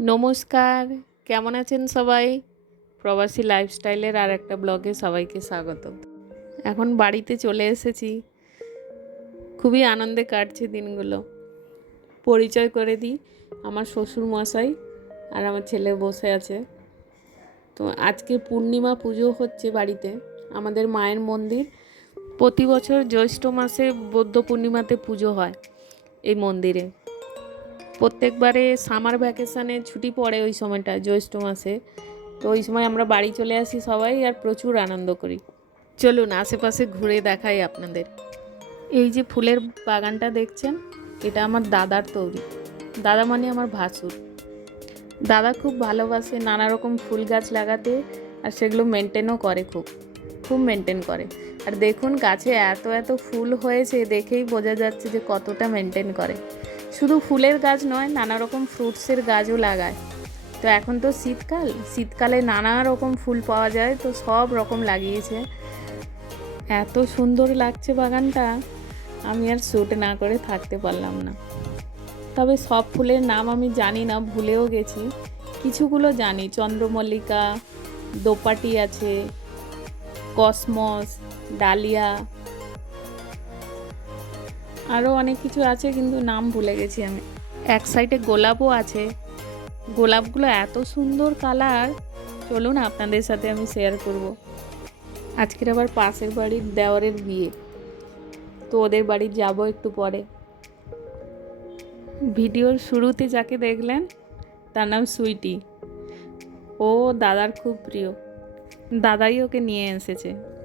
নমস্কার, কেমন আছেন সবাই? প্রবাসী লাইফস্টাইলের আর একটা ব্লগে সবাইকে স্বাগত। এখন বাড়িতে চলে এসেছি। খুবই আনন্দে কাটছে দিনগুলো। পরিচয় করে দিই, আমার শ্বশুর মশাই আর আমার ছেলে বসে আছে। তো আজকে পূর্ণিমা পুজো হচ্ছে বাড়িতে। আমাদের মায়ের মন্দির। প্রতি বছর জ্যৈষ্ঠ মাসে বৌদ্ধ পূর্ণিমাতে পুজো হয় এই মন্দিরে। প্রত্যেকবারে সামার ভ্যাকেশানে ছুটি পড়ে ওই সময়টা, জ্যৈষ্ঠ মাসে। তো ওই সময় আমরা বাড়ি চলে আসি সবাই আর প্রচুর আনন্দ করি। চলুন আশেপাশে ঘুরে দেখাই আপনাদের। এই যে ফুলের বাগানটা দেখছেন, এটা আমার দাদার তৈরি। দাদা মানে আমার ভাসুর। দাদা খুব ভালোবাসে নানা রকম ফুল গাছ লাগাতে আর সেগুলো মেনটেনও করে খুব খুব মেনটেন করে। আর দেখুন গাছে এত এত ফুল হয়েছে, দেখেই বোঝা যাচ্ছে যে কতটা মেনটেন করে। শুধু ফুলের গাছ নয় নানা রকম ফ্রুটসের গাছও লাগায়। তো এখন তো শীতকাল, শীতকালে নানা রকম ফুল পাওয়া যায়, তো সব রকম লাগিয়েছে। এত সুন্দর লাগছে বাগানটা, আমি আর শ্যুট না করে থাকতে পারলাম না। তবে সব ফুলের নাম আমি জানি না, ভুলেও গেছি। কিছুগুলো জানি, চন্দ্রমল্লিকা, দোপাটি আছে, কসমস, ডালিয়া আরও অনেক কিছু আছে, কিন্তু নাম ভুলে গেছি আমি। এক সাইডে গোলাপও আছে। গোলাপগুলো এত সুন্দর কালার। চলুন আপনাদের সাথে আমি শেয়ার করব। আজকের আবার পাশের বাড়ির দেওয়ারের বিয়ে। তো ওদের বাড়ি যাব একটু পরে। ভিডিওর শুরুতে যাকে দেখলেন, তার নাম সুইটি। ও দাদার খুব প্রিয়। দাদাই ওকে নিয়ে এসেছে।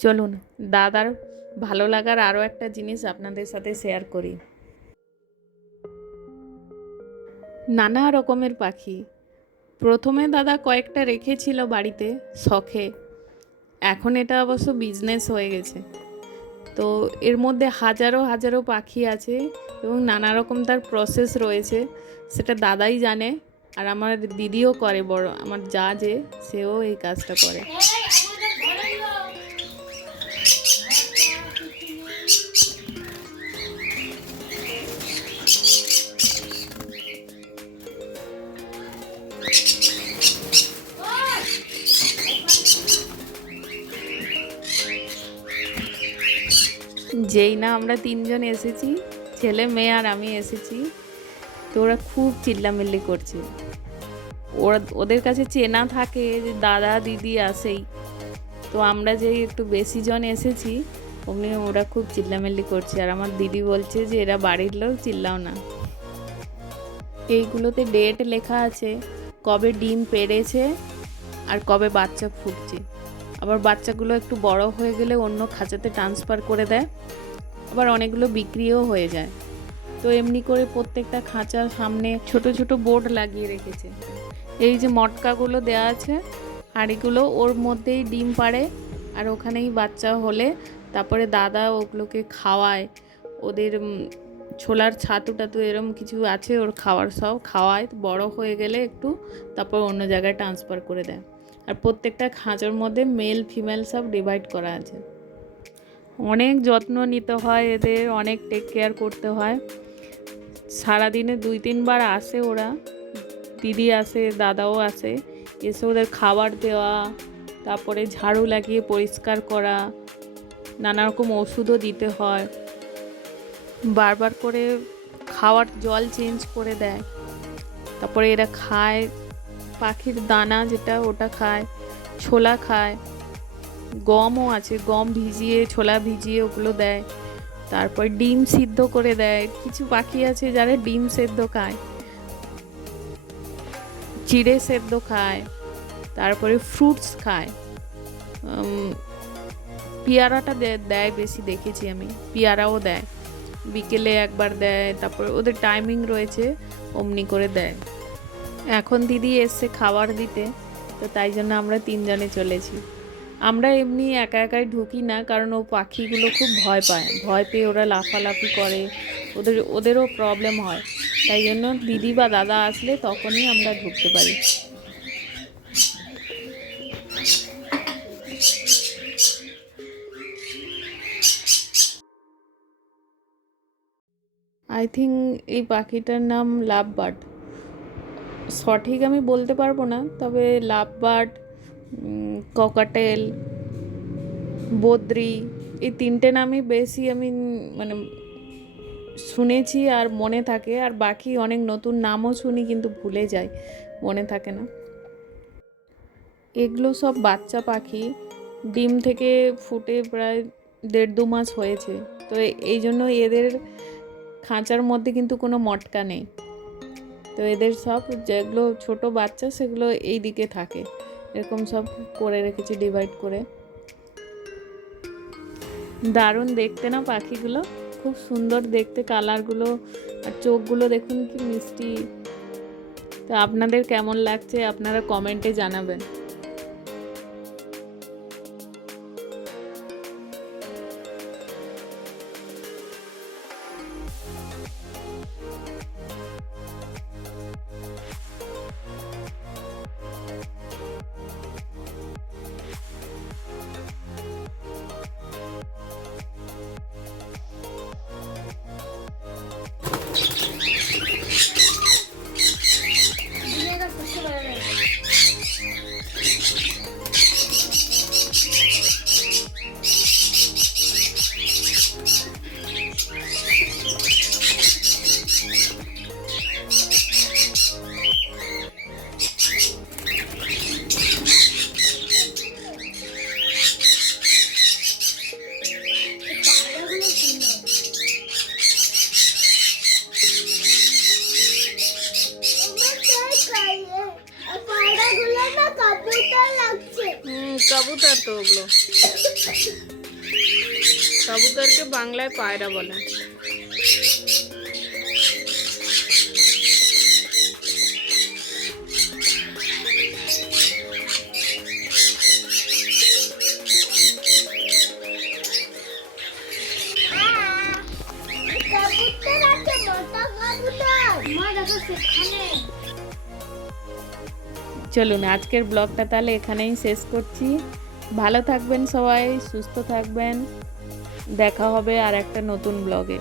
চলুন, দাদার ভালো লাগার আরও একটা জিনিস আপনাদের সাথে শেয়ার করি। নানা রকমের পাখি। প্রথমে দাদা কয়েকটা রেখেছিল বাড়িতে শখে। এখন এটা অবশ্য বিজনেস হয়ে গেছে। তো এর মধ্যে হাজারো হাজারো পাখি আছে এবং নানা রকম তার প্রসেস রয়েছে। সেটা দাদাই জানে আর আমার দিদিও করে বড়, আমার যা যে, সেও এই কাজটা করে। যেই না আমরা তিনজন এসেছি, ছেলে, মেয়ে আর আমি এসেছি, তো ওরা খুব চিল্লামিল্লি করছে। ওরা, ওদের কাছে চেনা থাকে যে দাদা, দিদি আসেই তো আমরা যেই একটু বেশি জন এসেছি, অমনি ওরা খুব চিল্লামিল্লি করছে। আর আমার দিদি বলছে যে, এরা বাড়ির লোক, চিল্লাও না। এইগুলোতে ডেট লেখা আছে, কবে ডিম পেড়েছে আর কবে বাচ্চা ফুটছে। আবার বাচ্চাগুলো একটু বড় হয়ে গেলে অন্য খাঁচাতে ট্রান্সফার করে দেয়। আবার অনেকগুলো বিক্রিও হয়ে যায়। তো এমনি করে প্রত্যেকটা খাঁচার সামনে ছোট ছোট বোর্ড লাগিয়ে রেখেছে। এই যে মটকাগুলো দেওয়া আছে, হাঁড়িগুলো ওর মধ্যেই ডিম পাড়ে আর ওখানেই বাচ্চা হলে তারপরে দাদা ওগুলোকে খাওয়ায়। ওদের ছোলার ছাতু টাতু এরম কিছু আছে, ওর খাওয়ার সব খাওয়ায়। বড় হয়ে গেলে একটু তারপর অন্য জায়গায় ট্রান্সফার করে দেয়। আর প্রত্যেকটা খাঁচার মধ্যে মেল ফিমেল সব ডিভাইড করা আছে। অনেক যত্ন নিতে হয় এদের, অনেক টেক কেয়ার করতে হয়। সারাদিনে দুই, তিনবার আসে ওরা। দিদি আসে, দাদাও আসে। এসে ওদের খাবার দেওয়া, তারপরে ঝাড়ু লাগিয়ে পরিষ্কার করা, নানা রকম ওষুধও দিতে হয়। বারবার করে খাওয়ার জল চেঞ্জ করে দেয়। তারপরে এরা খায় পাখির দানা যেটা ওটা খায়, ছোলা খায়, গমও আছে, গম ভিজিয়ে, ছোলা ভিজিয়ে ওগুলো দেয়, তারপর ডিম সিদ্ধ করে দেয়, কিছু পাখি আছে যারা ডিম সেদ্ধ খায়, চিড়ে সেদ্ধ খায়, তারপরে ফ্রুটস খায় পেয়ারাটা দেয় বেশি দেখেছি আমি, পেয়ারাও দেয়, বিকেলে একবার দেয়, তারপরে ওদের টাইমিং রয়েছে, অমনি করে দেয়। এখন দিদি এসছে খাবার দিতে, তো তাই জন্য আমরা তিনজনে চলেছি। আমরা এমনি একা একাই ঢুকি না, কারণ ও পাখিগুলো খুব ভয় পায়। ভয় পেয়ে ওরা লাফালাফি করে, ওদের, ওদেরও প্রবলেম হয়। তাই জন্য দিদি বা দাদা আসলে তখনই আমরা ঢুকতে পারি। আই থিঙ্ক এই পাখিটার নাম লাভ বার্ড সঠিক আমি বলতে পারব না, তবে লাভ বার্ড ককাটেল বদ্রি, এই তিনটে নামই বেশি আমি মানে শুনেছি আর মনে থাকে, আর বাকি অনেক নতুন নামও শুনি কিন্তু ভুলে যাই, মনে থাকে না। এগুলো সব বাচ্চা পাখি, ডিম থেকে ফুটে প্রায় দেড় দু মাস হয়েছে, তো এই জন্য এদের খাঁচার মধ্যে কিন্তু কোনো মটকা নেই। তো এদের সব যেগুলো ছোট বাচ্চা সেগুলো এই দিকে থাকে। এরকম সব করে রেখেছি ডিভাইড করে। দারুণ দেখতে না পাখিগুলো? খুব সুন্দর দেখতে কালারগুলো আর চোখগুলো দেখুন কি মিষ্টি। তো আপনাদের কেমন লাগছে আপনারা কমেন্টে জানাবেন। তো ওগুলো। কবুতরকে বাংলায় পায়রা বলে। চলুন আজকের ব্লগটা তাহলে এখানেই শেষ করছি। ভালো থাকবেন সবাই সুস্থ থাকবেন। দেখা হবে আর একটা নতুন ব্লগে